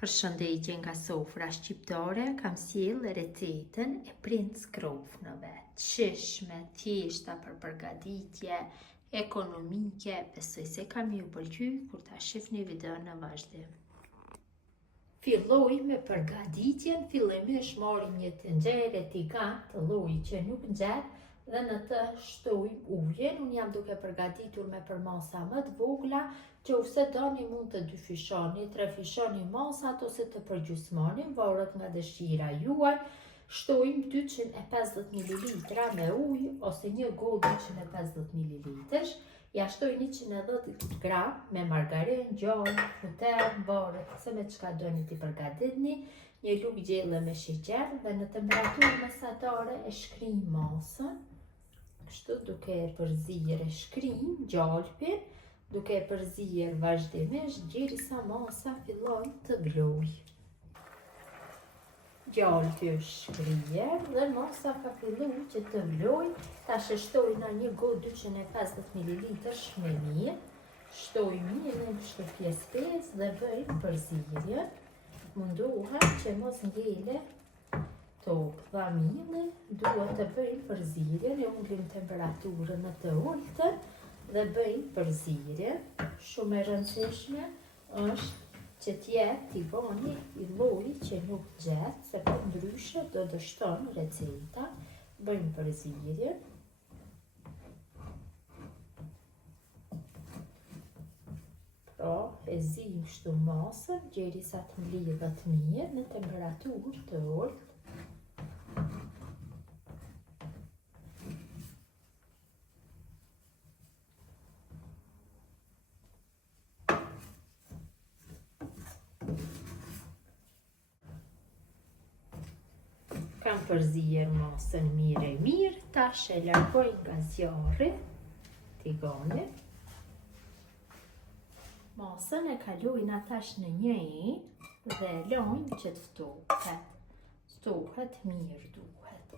Përshëndetje nga sofra shqiptare, kam sjell recetën e princ krofnëve, tshishme, thjeshta për përgatitje, ekonomike, besoj se kam ju pëlqy kur ta shihni videon në vazhdim. Filloj me përgatitjen, fillimisht marrim një tenxhere tigan të lloji që nuk nxeh dhe në të shtojmë ullin. Unë jam duke përgatitur me përmasa më të vogla, qofse doni mund të dyfishoni, trefishoni masat ose të përgjysmoni, varet nga dëshira juaj. Shtojmë 250 ml me ujë ose një gotë 250 ml. Ja shtoj 110 gram me margarinë, gjallë, puter, varet se me çka doni t'i përgatitni, një lugë gjelle me sheqer dhe në temperaturë mesatare e shkrim masën. Kështu duke e përzirë e shkrim gjalpin, duke e përzirë vazhdimisht derisa masa fillon të vlojë. Gjalpi është shkrier dhe masa ka filluar që të vlojë. Tash e shtoj në një gotë 250 ml me mirë. Shtoj mirë në shtëpjes pesë dhe bëj përzirjen. Mundohem që mos ngele tokë dha milli, duhet të bëjmë përzirjen, e ullim temperaturën në të ultën dhe bëjmë përzirjen. Shumë e rëndësishme është që t'jetë t'i bani i lloji që nuk gjet, se për ndryshe do dështon receta. Bëjmë përzirjen. Pra, e zim kështu masën derisa të mlidhet mirë në temperaturë të ulët. Kam përzirë masën mirë, tash e largoj nga zjarri tiganin. Masën e kalojna tash në një enë dhe e lajmë që të ftohet. Ftohet mirë duhet.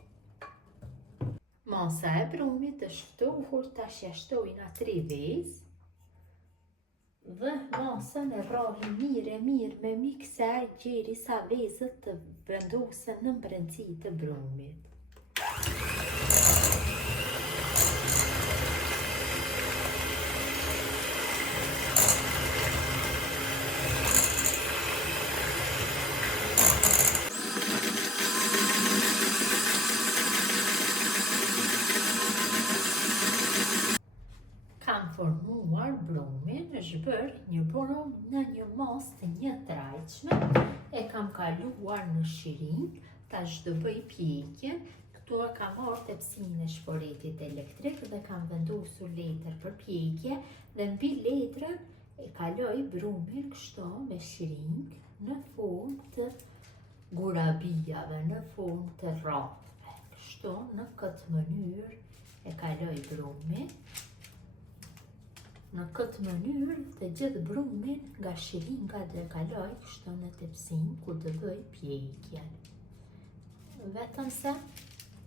Masa e brumit është ftohur, tash ja shtojna 3 vezë dhe masën e rrahim mirë me mikser derisa vezët të vendosen në brendësi të brumit. Kam formuar brumin, është bërë një brum në një masë të njëtrajtshme, e kam kaluar në shiring, tash do bëj pjekjen. Këtu e kam marrë tepsinë e shporetit elektrik dhe kam vendosur letër për pjekje dhe mbi letrën e kaloj brumin kështu me shiring në formë të gurabijave, në formë të rrafëve. Kështu në këtë mënyrë e kaloj brumin. Në këtë mënyrë të gjithë brumin nga shiringa dhe kaloj kështu në tepsinë ku të bëj pjekjen. Vetëm se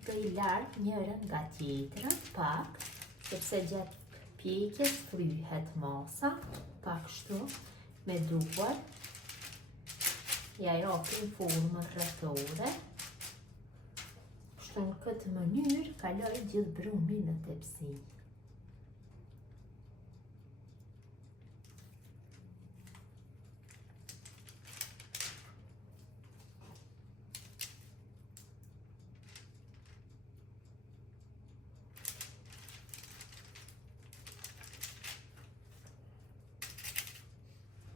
të i larg njërën nga tjetrën pak, sepse gjatë pjekjes fryhet masa, pak kështu me duar, ja japim formën rrethore. Kështu në këtë mënyrë kaloj gjithë brumin në tepsinë.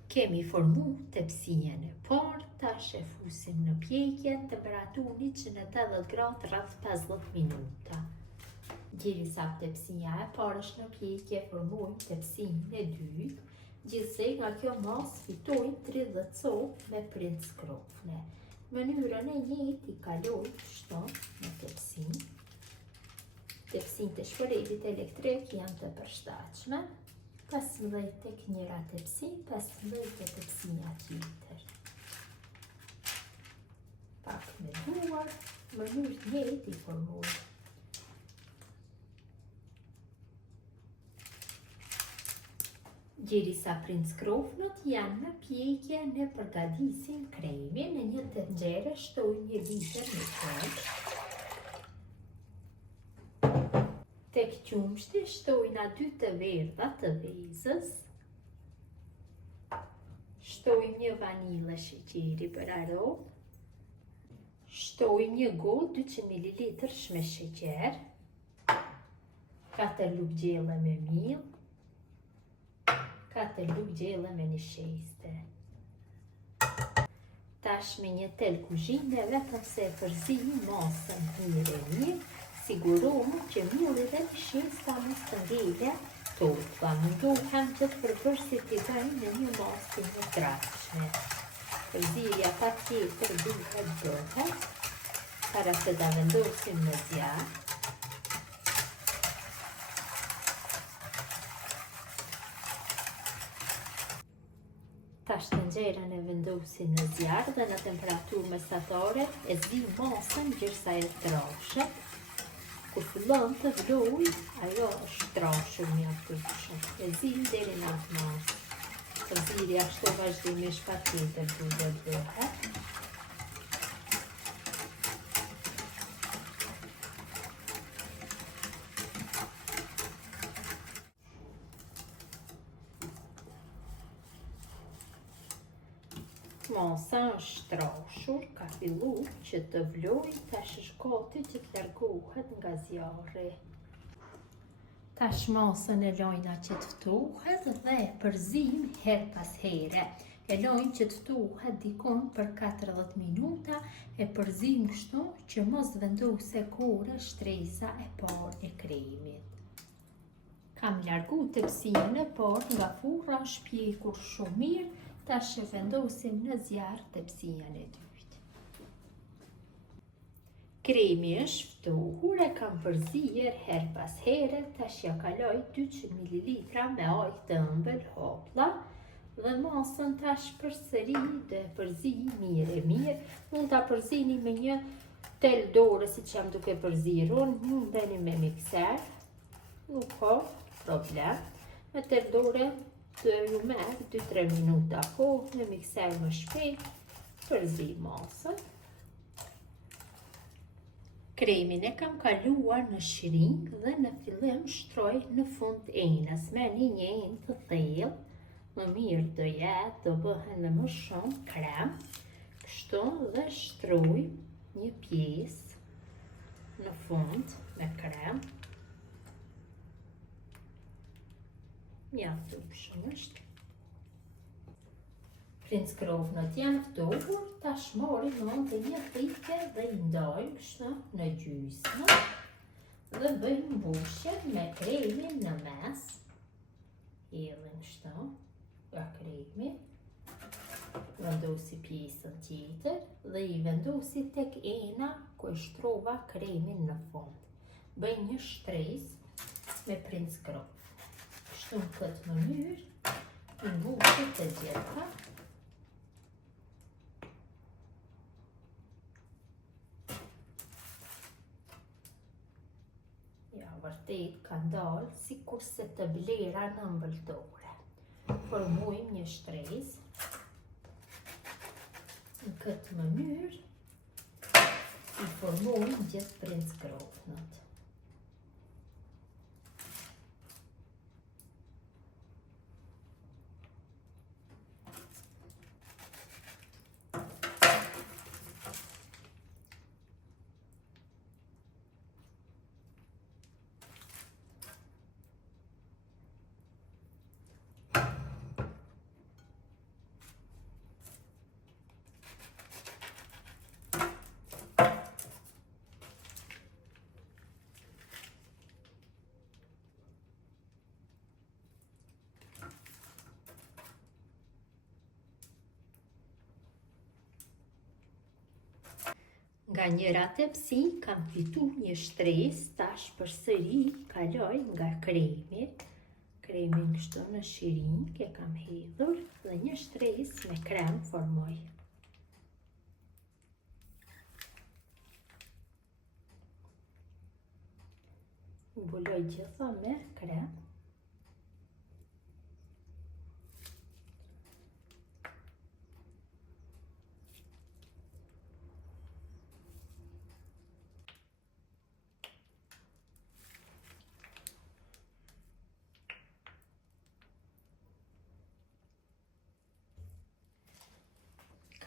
Kemi formu tepsien e parë, tash e fusim në pjekjen, temperaturë 180 gradë rreth 50 minuta. Derisa tepsia e parë është në pjekje, formojmë tepsinë e dytë. Gjithsej nga kjo masë fitojmë 30 copë me princ krofne. Mënyrën e njëjtë i kaloj kështu në tepsinë. Tepsinë e shporetit elektrik janë të përshtatshme. 15 tek njëra tepsi, 15 tek tepsia tjetër. Pak me duar, mënyrë të njëjtë i formoj. Derisa Prince Krofnët janë në pjekje në përgatisin kremin, në një tenxhere shtojmë 1 litër me qenë. Tek qumshti shtojna 2 të verdha të vezës. Shtojmë 1 vanilë sheqeri për aromë. Shtojmë 1 gotë 200 ml me sheqer. 4 lugë gjelle me miell. 4 lugë gjelle me një sheste. Tash me një tel kuzhine vetëm se përzi masën mirë. Sigurohu që muri dhe një shesta mos të ngele tokë. Mundohem që të përbërësit t'i bëjmë në një masë të një trashme. Përzirja pa tjetër duhet bëhet para se ta vendosim në zjarr. Tash tenxherën e vendosim në zjarr dhe në temperaturë mesatare e zi masën gjersa e trashet. Kur fillon të vlojë, ajo është trashur mjaftueshëm. E zim deri në atë masë. Përzirja ashtu vazhdimisht patjetër duhet bëhet. Masa është trashur, ka fillu që të vlojë, tash është gati që të largohet nga zjarri. Tash masën e lojna që të ftohet dhe e përzim her pas here. E lojnë që të ftohet dikon për 40 minuta, e përzim kështu që mos vendose kore shtresa e parë e kremit. Kam largu tepsinë e parë nga furra, është pjekur shumë mirë. Tash e vendosim në zjarr tepsinë e dytë. Kremi është ftohur, e kam përzier her pas here, tash ja kaloj 200 ml me ujë të ëmbël hoplla dhe masën tash përsëri dhe përzi mirë. Mund ta përzini me një tel dore siç jam duke përzirë unë, mundeni me mikser, nuk ka problem. Me tel dore të ju merë 2-3 minuta kohë, në mikser më shpejt, përzi masën. Kremin e kam kaluar në shiringë dhe në fillim shtroj në fund enës me një enë të thellë. Më mirë do jetë të bëhen dhe më shumë krem. Kështu dhe shtroj një pjesë në fund me krem. Mjaftueshëm është. Prince Krofnët janë ftohur, tash morim një thike dhe i ndajmë kështu në gjysmë dhe bëjmë mbushje me kremin në mes. Hedhim kështu nga kremi, vendosi pjesën tjetër dhe i vendosi tek ena ku e shtrova kremin në fund. Bëj një shtresë me Prince Krofnët. Kështu në këtë mënyrë, i mbushit të gjitha. Ja, vërtet ka ndalë si kurse të blera në ëmbëltore. Formojmë një shtresë. Në këtë mënyrë, i formojmë gjithë Prince Krofnët. Nga njëra tepsi kam fitu një shtresë, tash përsëri kaloj nga kremi. Kremin kështu në shiringë e kam hedhur dhe një shtresë me krem formoj. Mbuloj gjitha me krem.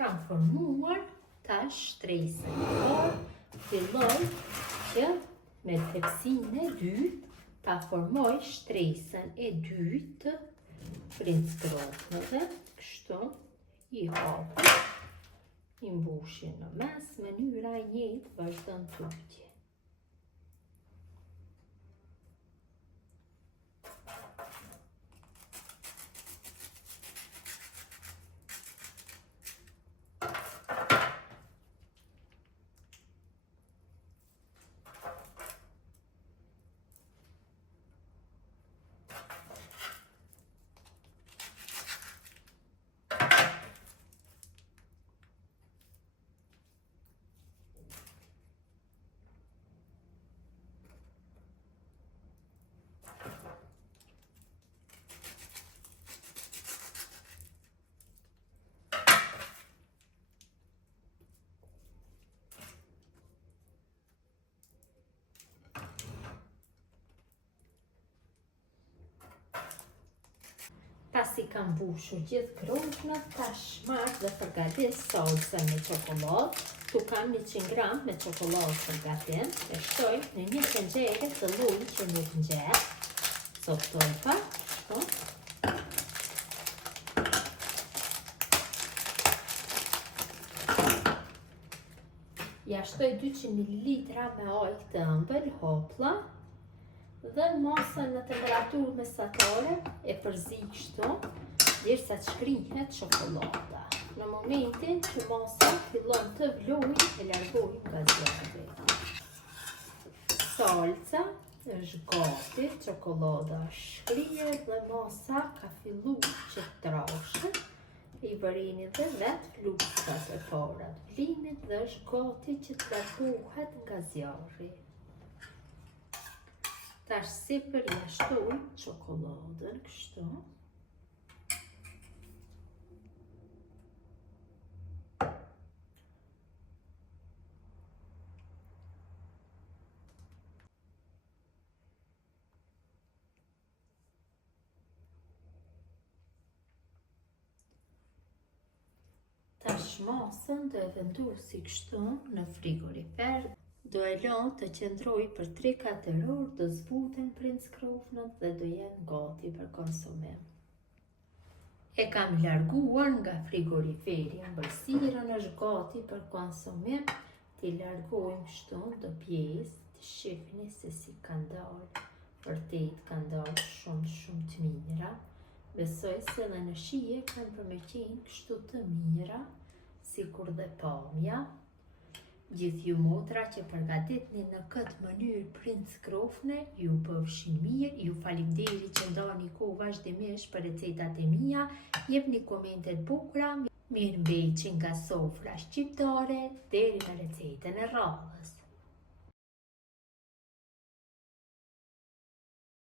kam formuar, tash shtresën e parë, filloj që me tepsinë e dytë ta formoj shtresën e dytë princ krofnëve, kështu i hap, i mbushje në mes, mënyra e njëjtë vazhdon tutje. Pasi kam mbushur gjithë krofnat, tash marr dhe përgatis salsën me çokoladë. Tu kam 100 gram me çokoladë përgatim. E shtoj në një tenxhere të lloj që nuk nxeh. Sottolpa, kështu. Ja shtoj 200 ml me ujë të ëmbël, hopla. Dhe masën në temperaturë mesatare e përzi kështu, derisa të shkrihet çokolada. Në momentin që masa fillon të vlojë, e largoj nga zjarri. Salca është gati, çokolada shkrihet dhe masa ka filluar që të trashet. I bërini dhe vetë fluskat e para të vlimit dhe është gati që të largohet nga zjarri. Tash sipër ja shtoj çokoladën kështu. Tash masën do e vendosi kështu në frigorifer. Do e lëm të qëndroj për 3-4 orë, do zbuten princ krofnët dhe do jenë gati për konsumim. E kam larguar nga frigoriferi, ëmbëlsirën është gati për konsumim. T'i largojmë kështu do pjesë, të shihni se si kanë dalë. Vërtet kanë dalë shumë të mira. Besoj se edhe në shije kanë përmeqenë kështu të mira, sikur dhe pamja. Gjithë ju motra që përgatitni në këtë mënyrë princ krofne, ju pëfshin mirë, ju faleminderit që ndani kohë vazhdimisht për recetat e mia, jepni komente të bukura, mirëmbëjtje nga sofra shqiptare, deri në recetën e radhës.